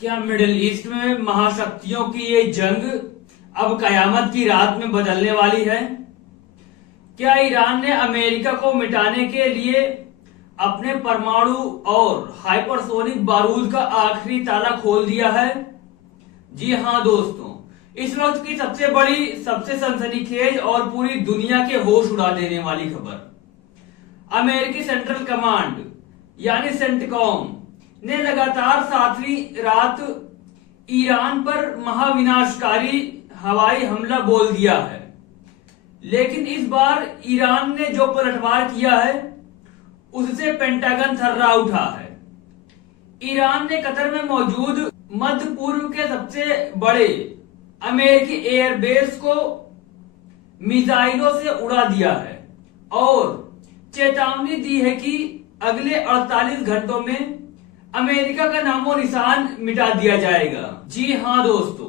क्या middle east में महाशक्तियों की ये जंग अब कयामत की रात में बदलने वाली है? क्या ईरान ने अमेरिका को मिटाने के लिए अपने परमाणु और हाइपरसोनिक बारूद का आखिरी ताला खोल दिया है? जी हां दोस्तों, इस वक्त की सबसे बड़ी, सबसे सनसनीखेज और पूरी दुनिया के होश उड़ा देने वाली खबर। अमेरिकी सेंट्रल कमांड यानी सेंटकॉम ने लगातार 7वीं रात ईरान पर महाविनाशकारी हवाई हमला बोल दिया है। लेकिन इस बार ईरान ने जो पलटवार किया है उससे पेंटागन थर्रा उठा है। ईरान ने कतर में मौजूद मध्य पूर्व के सबसे बड़े अमेरिकी एयरबेस को मिसाइलों से उड़ा दिया है और चेतावनी दी है कि अगले 48 घंटों में अमेरिका का नामो निशान मिटा दिया जाएगा। जी हां दोस्तों,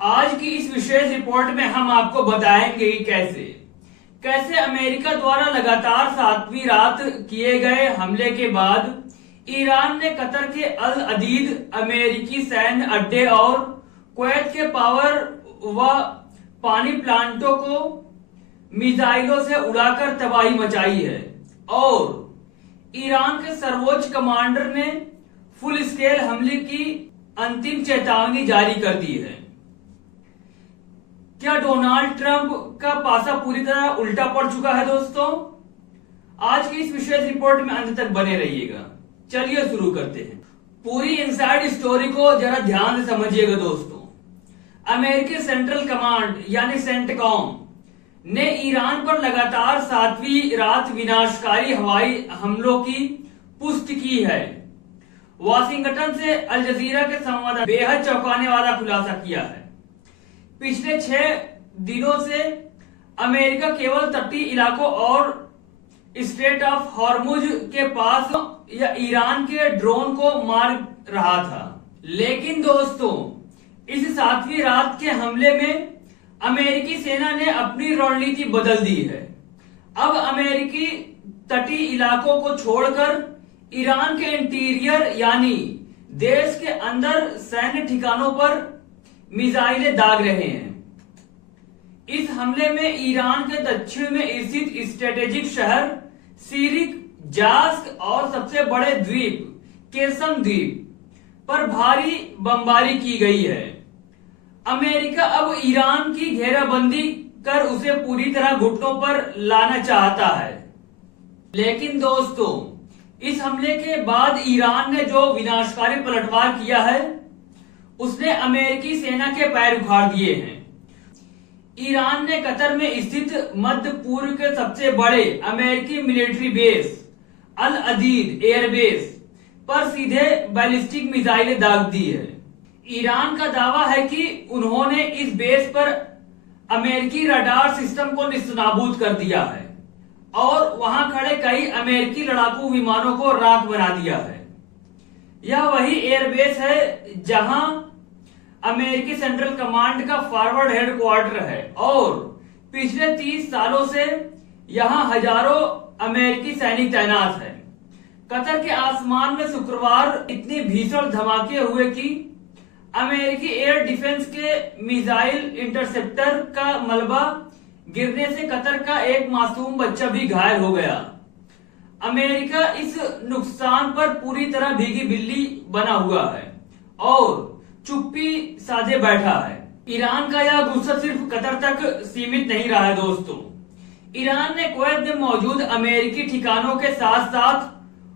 आज की इस विशेष रिपोर्ट में हम आपको बताएंगे कि कैसे अमेरिका द्वारा लगातार 7वीं रात किए गए हमले के बाद ईरान ने कतर के अल अदीद अमेरिकी सैन्य अड्डे और कुवैत के पावर व पानी प्लांटों को मिसाइलों से उड़ाकर तबाही मचाई है और ईरान के सर्वोच्च कमांडर ने फुल स्केल हमले की अंतिम चेतावनी जारी कर दी है। क्या डोनाल्ड ट्रंप का पासा पूरी तरह उल्टा पड़ चुका है? दोस्तों, आज की इस विशेष रिपोर्ट में अंत तक बने रहिएगा। चलिए शुरू करते हैं। पूरी इनसाइड स्टोरी को जरा ध्यान से समझिएगा दोस्तों। अमेरिकी सेंट्रल कमांड यानी सेंटकॉम ने ईरान पर लगातार 7वीं रात विनाशकारी हवाई हमलों की पुष्टि की है। वाशिंगटन से अल जजीरा के संवाददाता बेहद चौंकाने वाला खुलासा किया है। पिछले 6 दिनों से अमेरिका केवल तटीय इलाकों और स्ट्रेट ऑफ हॉर्मुज के पास या ईरान के ड्रोन को मार रहा था। लेकिन दोस्तों, इस 7वीं रात के हमले में अमेरिकी सेना ने अपनी रणनीति बदल दी है। अब अमेरिकी तटीय इलाकों को छोड़कर ईरान के इंटीरियर यानी देश के अंदर सैन्य ठिकानों पर मिसाइलें दाग रहे हैं। इस हमले में ईरान के दक्षिण में स्थित स्ट्रेटेजिक शहर सीरिक, जास्क और सबसे बड़े द्वीप केसम द्वीप पर भारी बमबारी की गई है। अमेरिका अब ईरान की घेराबंदी कर उसे पूरी तरह घुटनों पर लाना चाहता है। लेकिन दोस्तों, इस हमले के बाद ईरान ने जो विनाशकारी पलटवार किया है उसने अमेरिकी सेना के पैर उखाड़ दिए हैं। ईरान ने कतर में स्थित मध्य पूर्व के सबसे बड़े अमेरिकी मिलिट्री बेस अल अदीद एयरबेस पर सीधे बैलिस्टिक मिसाइलें दाग दी है। ईरान का दावा है कि उन्होंने इस बेस पर अमेरिकी रडार सिस्टम को निस्तानाबूद कर दिया है और वहां खड़े कई अमेरिकी लड़ाकू विमानों को राख बना दिया है। यह वही एयरबेस है जहां अमेरिकी सेंट्रल कमांड का फॉरवर्ड हेडक्वार्टर है और पिछले 30 सालों से यहां हजारों अमेरिकी सैनिक तैनात हैं। कतर के आसमान में शुक्रवार इतने भीषण धमाके हुए कि अमेरिकी एयर डिफेंस के मिसाइल इंटरसेप्टर का मलबा गिरने से कतर का एक मासूम बच्चा भी घायल हो गया। अमेरिका इस नुकसान पर पूरी तरह भीगी बिल्ली बना हुआ है और चुप्पी साधे बैठा है। ईरान का यह गुस्सा सिर्फ कतर तक सीमित नहीं रहा है दोस्तों। ईरान ने कुवैत में मौजूद अमेरिकी ठिकानों के साथ साथ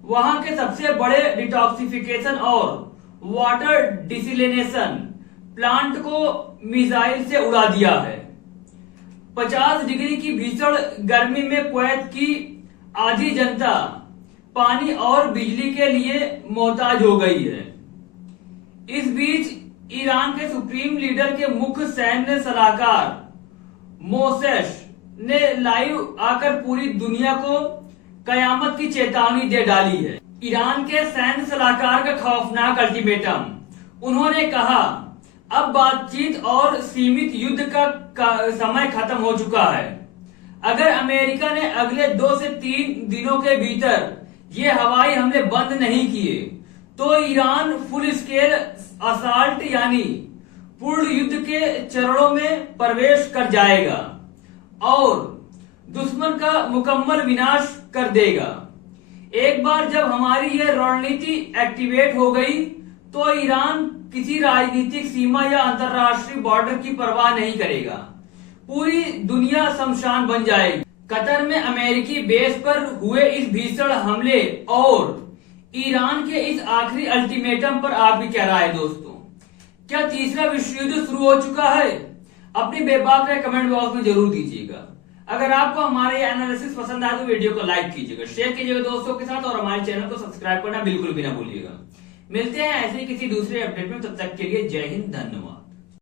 वहां के सबसे बड़े डिटॉक्सिफिकेशन और वाटर डिसिलिनेशन प्लांट को मिसाइल से उड़ा दिया है। 50 डिग्री की भीषण गर्मी में कुवैत की आधी जनता पानी और बिजली के लिए मोहताज हो गई है। इस बीच ईरान के सुप्रीम लीडर के मुख्य सैन्य सलाहकार मोसेश ने लाइव आकर पूरी दुनिया को कयामत की चेतावनी दे डाली है। ईरान के सैन्य सलाहकार का खौफनाक अल्टीमेटम। उन्होंने कहा, अब बातचीत और सीमित युद्ध का समय खत्म हो चुका है। अगर अमेरिका ने अगले 2 से 3 दिनों के भीतर ये हवाई हमले बंद नहीं किए तो ईरान फुल स्केल असाल्ट यानी पूर्ण युद्ध के चरणों में प्रवेश कर जाएगा और दुश्मन का मुकम्मल विनाश कर देगा। एक बार जब हमारी यह रणनीति एक्टिवेट हो गई तो ईरान किसी राजनीतिक सीमा या अंतरराष्ट्रीय बॉर्डर की परवाह नहीं करेगा। पूरी दुनिया शमशान बन जाएगी। कतर में अमेरिकी बेस पर हुए इस भीषण हमले और ईरान के इस आखिरी अल्टीमेटम पर आपकी क्या राय है दोस्तों? क्या तीसरा विश्व युद्ध शुरू हो चुका है? अपनी बेबाक राय कमेंट बॉक्स में जरूर दीजिएगा। अगर आपको हमारे एनालिसिस पसंद आए तो वीडियो को लाइक कीजिएगा, शेयर कीजिएगा दोस्तों के साथ और हमारे चैनल को सब्सक्राइब करना बिल्कुल भी ना भूलिएगा। मिलते हैं ऐसे ही किसी दूसरे अपडेट में, तब तक के लिए जय हिंद, धन्यवाद।